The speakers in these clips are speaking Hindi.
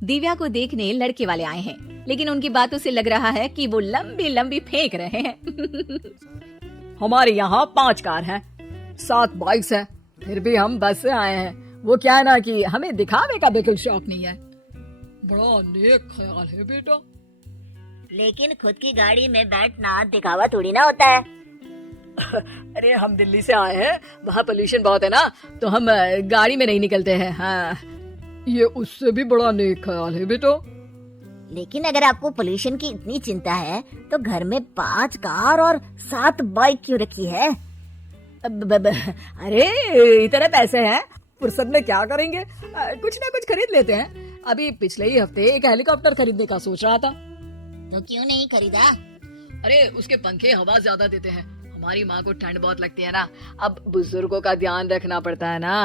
दिव्या को देखने लड़के वाले आए हैं, लेकिन उनकी बातों से लग रहा है कि वो लंबी लंबी फेंक रहे हैं। हमारे यहाँ 5 कार हैं, 7 बाइक्स हैं, फिर भी हम बस से आए हैं। वो क्या है ना कि हमें दिखावे का बिल्कुल शौक नहीं है। बड़ा नेक ख्याल है बेटा। लेकिन खुद की गाड़ी में बैठना दिखावा थोड़ी ना होता है। अरे हम दिल्ली से आए हैं, वहाँ पोल्यूशन बहुत है ना, तो हम गाड़ी में नहीं निकलते हैं। हाँ, ये उससे भी बड़ा नेक ख्याल है बेटा। लेकिन अगर आपको पोल्यूशन की इतनी चिंता है तो घर में 5 कार और 7 बाइक क्यों रखी है? अरे इतने पैसे हैं, फुर्सत में क्या करेंगे, कुछ ना कुछ खरीद लेते हैं। अभी पिछले ही हफ्ते एक हेलीकॉप्टर खरीदने का सोच रहा था। तो क्यों नहीं खरीदा? अरे उसके पंखे हवा ज्यादा देते हैं, हमारी माँ को ठंड बहुत लगती है ना, अब बुजुर्गों का ध्यान रखना पड़ता है ना।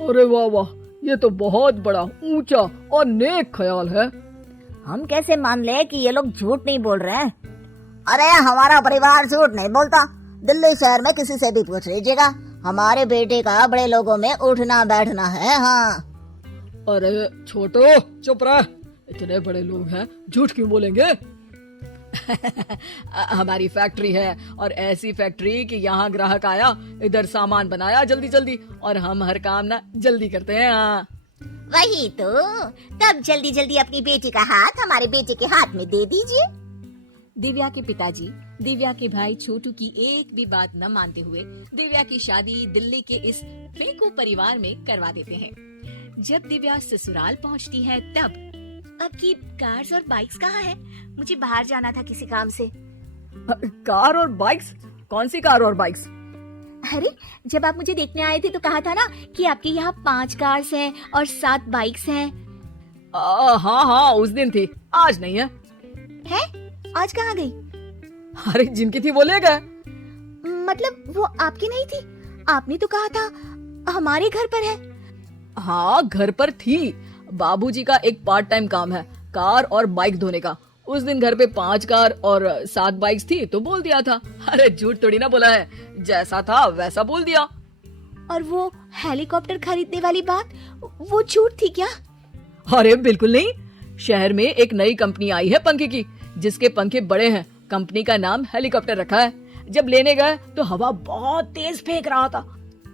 अरे वाह वाह, ये तो बहुत बड़ा ऊंचा और नेक ख्याल है। हम कैसे मान ले कि ये लोग झूठ नहीं बोल रहे हैं? अरे हमारा परिवार झूठ नहीं बोलता। दिल्ली शहर में किसी से भी पूछ लीजिएगा, हमारे बेटे का बड़े लोगों में उठना बैठना है। हाँ। अरे छोटो चुप रह, इतने बड़े लोग हैं, झूठ क्यों बोलेंगे? हमारी फैक्ट्री है, और ऐसी फैक्ट्री कि यहाँ ग्राहक आया, इधर सामान बनाया जल्दी जल्दी, और हम हर काम ना जल्दी करते हैं। हाँ वही तो, तब जल्दी जल्दी अपनी बेटी का हाथ हमारे बेटे के हाथ में दे दीजिए। दिव्या के पिताजी दिव्या के भाई छोटू की एक भी बात न मानते हुए दिव्या की शादी दिल्ली के इस फेंकू परिवार में करवा देते हैं। जब दिव्या ससुराल पहुंचती है तब आपकी कार्स और बाइक्स कहाँ है? मुझे बाहर जाना था किसी काम से। कार और बाइक्स? कौन सी कार और बाइक्स? अरे जब आप मुझे देखने आए थे तो कहा था ना कि आपके यहाँ 5 कार्स हैं और 7 बाइक्स हैं। हाँ हाँ, उस दिन थी, आज नहीं है। है? आज कहाँ गई? अरे जिनकी थी वो ले गए। मतलब वो आपकी नहीं थी? आपने तो कहा था हमारे घर पर है। हाँ घर पर थी, बाबूजी का एक पार्ट टाइम काम है कार और बाइक धोने का। उस दिन घर पे 5 कार और 7 बाइक्स थी तो बोल दिया था। अरे झूठ थोड़ी ना बोला है, जैसा था वैसा बोल दिया। और वो हेलीकॉप्टर खरीदने वाली बात, वो झूठ थी क्या? अरे बिल्कुल नहीं, शहर में एक नई कंपनी आई है पंखे की, जिसके पंखे बड़े हैं, कंपनी का नाम हेलीकॉप्टर रखा है। जब लेने गए तो हवा बहुत तेज फेंक रहा था,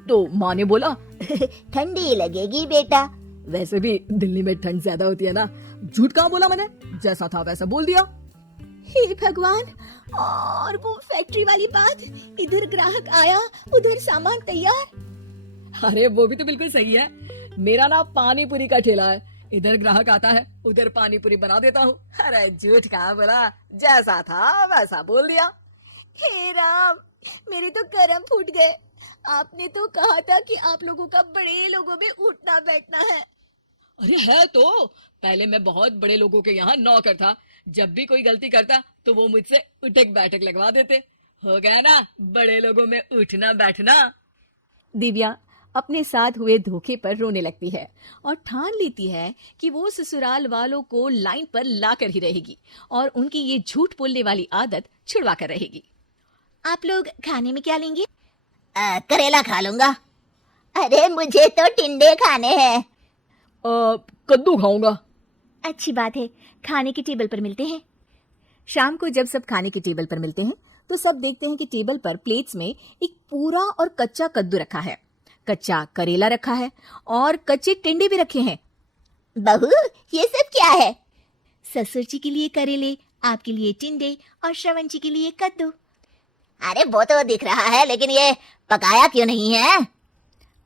तो माँ ने बोला ठंडी लगेगी बेटा। वैसे भी दिल्ली में ठंड ज्यादा होती है ना, झूठ कहाँ बोला मैंने, जैसा था वैसा बोल दिया। हे भगवान, और वो फैक्ट्री वाली बात, इधर ग्राहक आया उधर सामान तैयार। अरे वो भी तो बिल्कुल सही है, मेरा ना पानी पूरी का ठेला है, इधर ग्राहक आता है उधर पानी पूरी बना देता हूँ। अरे झूठ कहाँ बोला, जैसा था वैसा बोल दिया। हे राम, मेरे तो कर्म फूट गए। आपने तो कहा था कि आप लोगों का बड़े लोगों में उठना बैठना है। अरे है तो, पहले मैं बहुत बड़े लोगों के यहाँ नौकर था, जब भी कोई गलती करता तो वो मुझसे उठक बैठक लगवा देते। हो गया ना बड़े लोगों में उठना बैठना। दिव्या अपने साथ हुए धोखे पर रोने लगती है और ठान लेती है कि वो ससुराल वालों को लाइन पर लाकर ही रहेगी और उनकी ये झूठ बोलने वाली आदत छुड़वा कर रहेगी। आप लोग खाने में क्या लेंगे? करेला खा लूंगा। अरे मुझे तो टिंडे खाने हैं। कद्दू खाऊंगा। अच्छी बात है, खाने के टेबल पर मिलते हैं। शाम को जब सब खाने के टेबल पर मिलते हैं तो सब देखते हैं कि टेबल पर प्लेट्स में एक पूरा और कच्चा कद्दू रखा है, कच्चा करेला रखा है और कच्चे टिंडे भी रखे हैं। बहू ये सब क्या है? ससुर जी के लिए करेले, आपके लिए टिंडे और श्रवण जी के लिए कद्दू। अरे वो तो दिख रहा है, लेकिन ये पकाया क्यों नहीं है?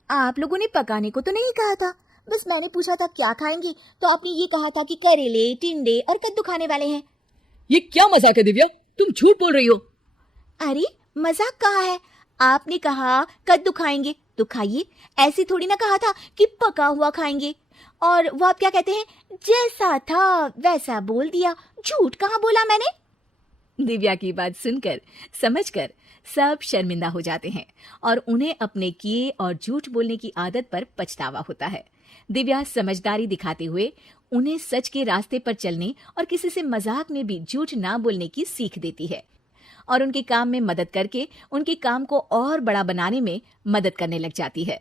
आप लोगों ने पकाने को तो नहीं कहा था, बस मैंने पूछा था क्या खाएंगी तो आपने ये कहा था कि करेले, टिंडे और कद्दू खाने वाले हैं। ये क्या मजाक है दिव्या, तुम झूठ बोल रही हो। अरे मजाक कहाँ है, आपने कहा कद्दू खाएंगे तो खाइए, ऐसे थोड़ी ना कहा था कि पका हुआ खाएंगे। और वो आप क्या कहते हैं, जैसा था वैसा बोल दिया। झूठ कहाँ बोला मैंने? दिव्या की बात सुनकर समझकर सब शर्मिंदा हो जाते हैं और उन्हें अपने किए और झूठ बोलने की आदत पर पछतावा होता है। दिव्या समझदारी दिखाते हुए उन्हें सच के रास्ते पर चलने और किसी से मजाक में भी झूठ ना बोलने की सीख देती है और उनके काम में मदद करके उनके काम को और बड़ा बनाने में मदद करने लग जाती है।